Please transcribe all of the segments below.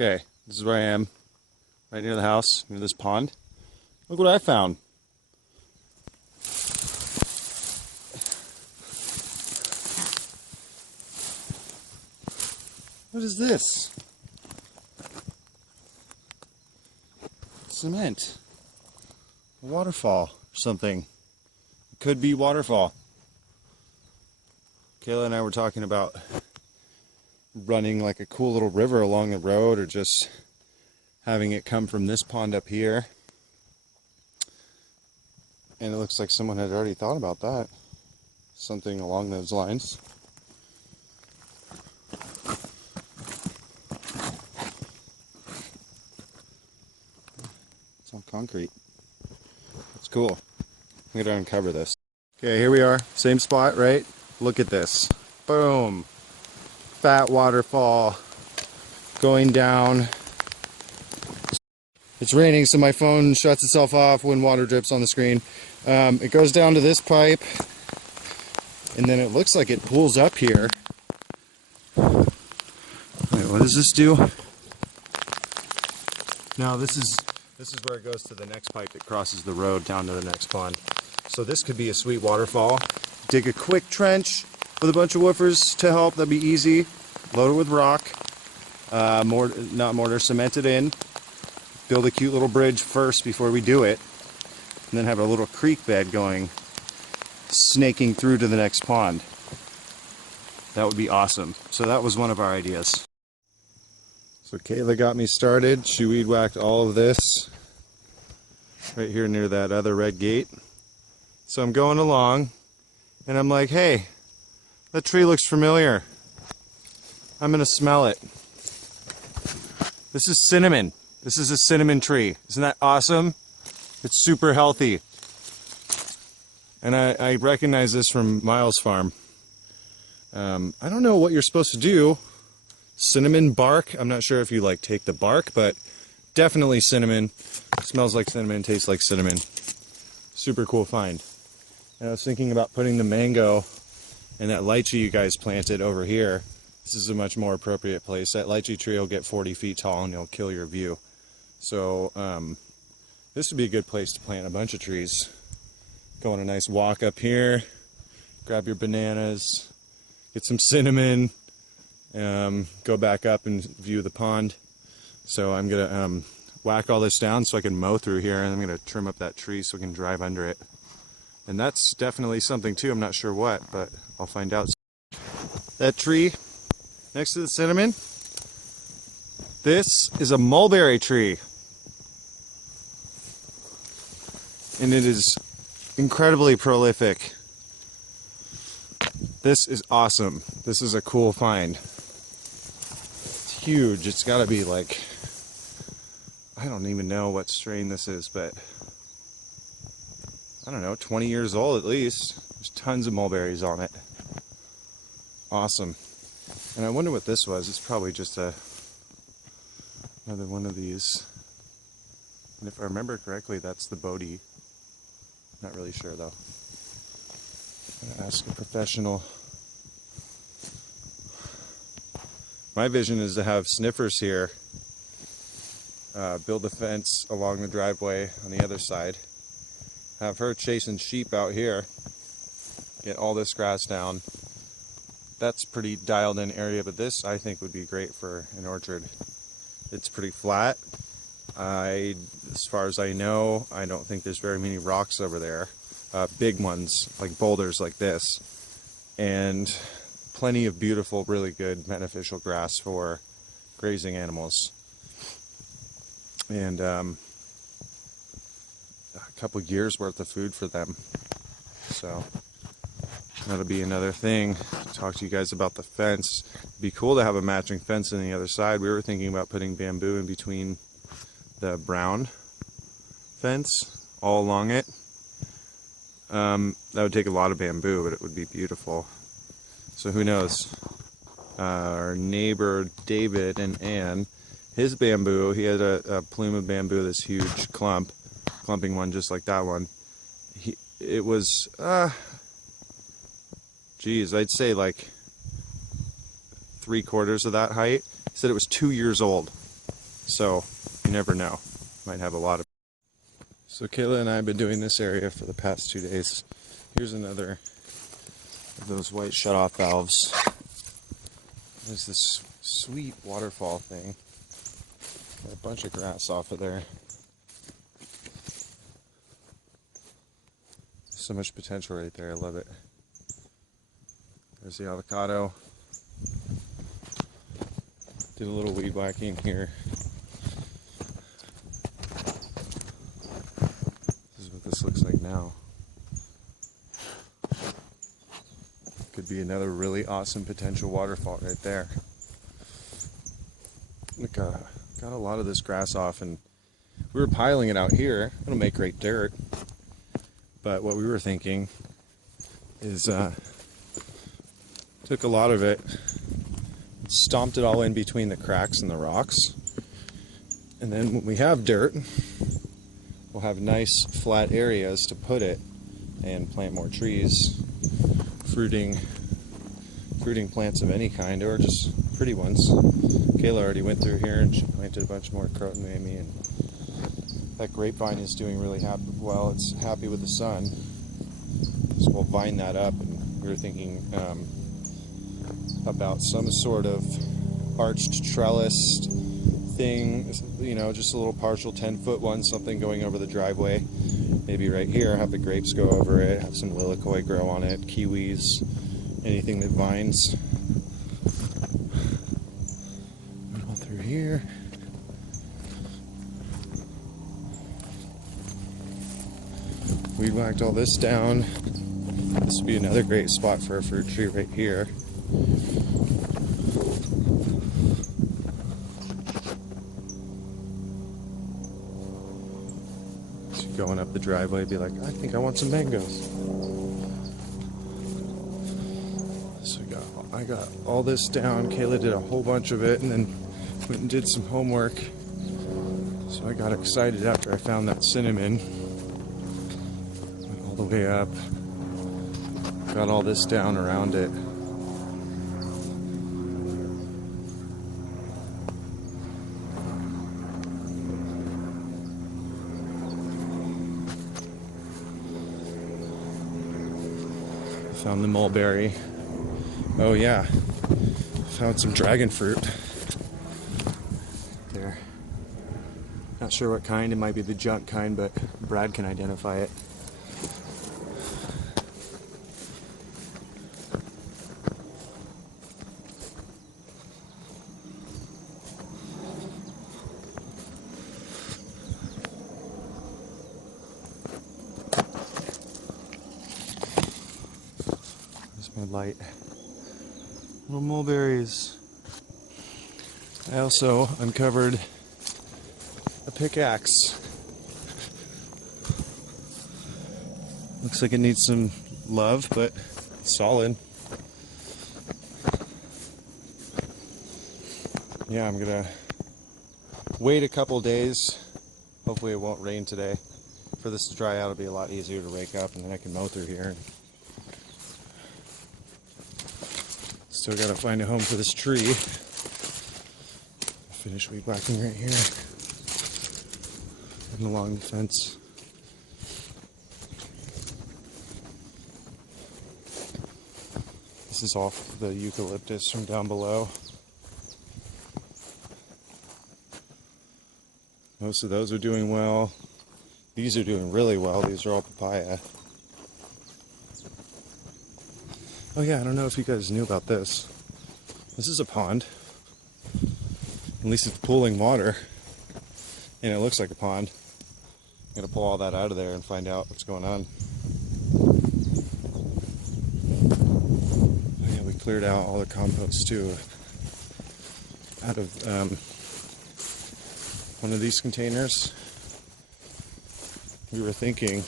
Okay, this is where I am, right near the house, near this pond. Look what I found. What is this? Cement. A waterfall or something. It could be waterfall. Kayla and I were talking about running like a cool little river along the road, or just having it come from this pond up here. And it looks like someone had already thought about that. Something along those lines. It's all concrete. It's cool. I'm gonna uncover this. Okay, here we are. Same spot, right? Look at this. Boom. Fat waterfall going down. It's raining, so my phone shuts itself off when water drips on the screen. It goes down to this pipe, and then it looks like it pulls up here. Wait, what does this do? No, this is where it goes to the next pipe that crosses the road down to the next pond. So this could be a sweet waterfall. Dig a quick trench with a bunch of woofers to help. That'd be easy. Load it with rock. Not mortar, cement it in. Build a cute little bridge first before we do it. And then have a little creek bed going, snaking through to the next pond. That would be awesome. So that was one of our ideas. So Kayla got me started. She weed whacked all of this right here near that other red gate. So I'm going along and I'm like, hey, that tree looks familiar. I'm gonna smell it. This is cinnamon. This is a cinnamon tree. Isn't that awesome? It's super healthy. And I recognize this from Miles' farm. I don't know what you're supposed to do. Cinnamon bark. I'm not sure if you like take the bark, but definitely cinnamon. Smells like cinnamon, tastes like cinnamon. Super cool find. And I was thinking about putting the mango and that lychee you guys planted over here. This is a much more appropriate place. That lychee tree will get 40 feet tall and it'll kill your view. So this would be a good place to plant a bunch of trees. Go on a nice walk up here, grab your bananas, get some cinnamon, go back up and view the pond. So I'm gonna whack all this down so I can mow through here, and I'm gonna trim up that tree so we can drive under it. And that's definitely something too. I'm not sure what, but I'll find out. That tree next to the cinnamon, this is a mulberry tree. And it is incredibly prolific. This is awesome. This is a cool find. It's huge. It's gotta be like, I don't even know what strain this is, but I don't know, 20 years old at least. There's tons of mulberries on it. Awesome. And I wonder what this was. It's probably just another one of these. And if I remember correctly, that's the Bodhi. Not really sure though. I'm gonna ask a professional. My vision is to have sniffers here, build a fence along the driveway on the other side, have her chasing sheep out here, get all this grass down. That's pretty dialed in area, but this I think would be great for an orchard. It's pretty flat. As far as I know, I don't think there's very many rocks over there. Big ones, like boulders like this. And plenty of beautiful, really good beneficial grass for grazing animals. And a couple years worth of food for them. So that'll be another thing. Talk to you guys about the fence. It'd be cool to have a matching fence on the other side. We were thinking about putting bamboo in between the brown fence all along it. That would take a lot of bamboo, but it would be beautiful. So who knows? Our neighbor David and Ann, his bamboo, he had a plume of bamboo, this huge clumping one just like that one. It was, geez, I'd say like 3/4 of that height. He said it was 2 years old. So you never know. Might have a lot of. So Kayla and I have been doing this area for the past 2 days. Here's another of those white shutoff valves. There's this sweet waterfall thing. Got a bunch of grass off of there. So much potential right there. I love it. There's the avocado. Did a little weed whacking here. This is what this looks like now. Could be another really awesome potential waterfall right there. Look, got a lot of this grass off, and we were piling it out here. It'll make great dirt. But what we were thinking is took a lot of it, stomped it all in between the cracks and the rocks, and then when we have dirt, we'll have nice flat areas to put it and plant more trees, fruiting plants of any kind, or just pretty ones. Kayla already went through here and she planted a bunch more crotonmamie, and that grapevine is doing really well. It's happy with the sun, so we'll vine that up. And we were thinking about some sort of arched trellis thing, you know, just a little partial 10-foot one, something going over the driveway. Maybe right here, have the grapes go over it, have some lilikoi grow on it, kiwis, anything that vines. All through here. Weed whacked all this down. This would be another great spot for a fruit tree right here. So going up the driveway, be like, I think I want some mangoes. So I got all this down. Kayla did a whole bunch of it, and then went and did some homework. So I got excited after I found that cinnamon. Went all the way up. Got all this down around it. Found the mulberry. Oh yeah, found some dragon fruit there. Not sure what kind. It might be the junk kind, but Brad can identify it. There's my light. Little mulberries. I also uncovered a pickaxe. Looks like it needs some love, but it's solid. Yeah, I'm gonna wait a couple days. Hopefully it won't rain today. For this to dry out, it'll be a lot easier to rake up, and then I can mow through here. Still gotta find a home for this tree. Finish weed whacking right here. And along the fence. This is all the eucalyptus from down below. Most of those are doing well. These are doing really well. These are all papaya. Oh yeah, I don't know if you guys knew about this. This is a pond. At least it's pooling water. And it looks like a pond. I'm gonna pull all that out of there and find out what's going on. Oh yeah, we cleared out all the compost too. Out of one of these containers. We were thinking,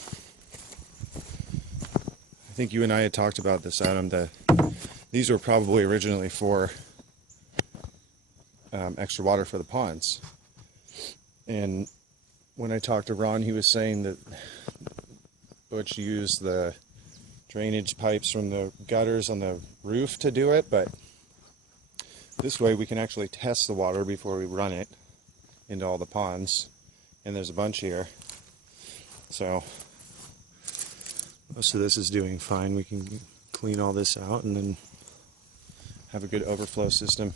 I think you and I had talked about this, Adam, that these were probably originally for extra water for the ponds. And when I talked to Ron, he was saying that Butch used the drainage pipes from the gutters on the roof to do it, but this way we can actually test the water before we run it into all the ponds, and there's a bunch here. So most of this is doing fine. We can clean all this out and then have a good overflow system.